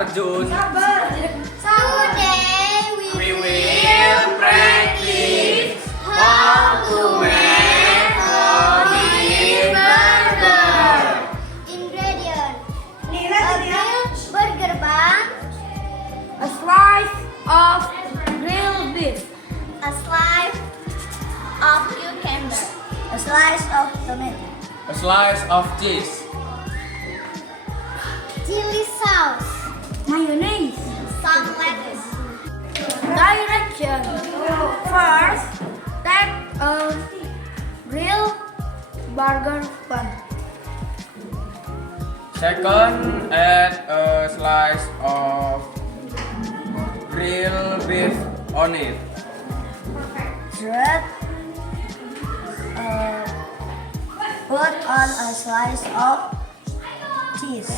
Arjun. Today We will practice how to make a beef burger. ingredient. A grilled burger bun, A slice of grilled beef. a slice of cucumber, a slice of tomato, A slice of cheese. chili sauce, Mayonnaise. some lettuce. Direction. First, take a grilled burger bun. Second, add a slice of grilled beef on it. Third, put on a slice of cheese.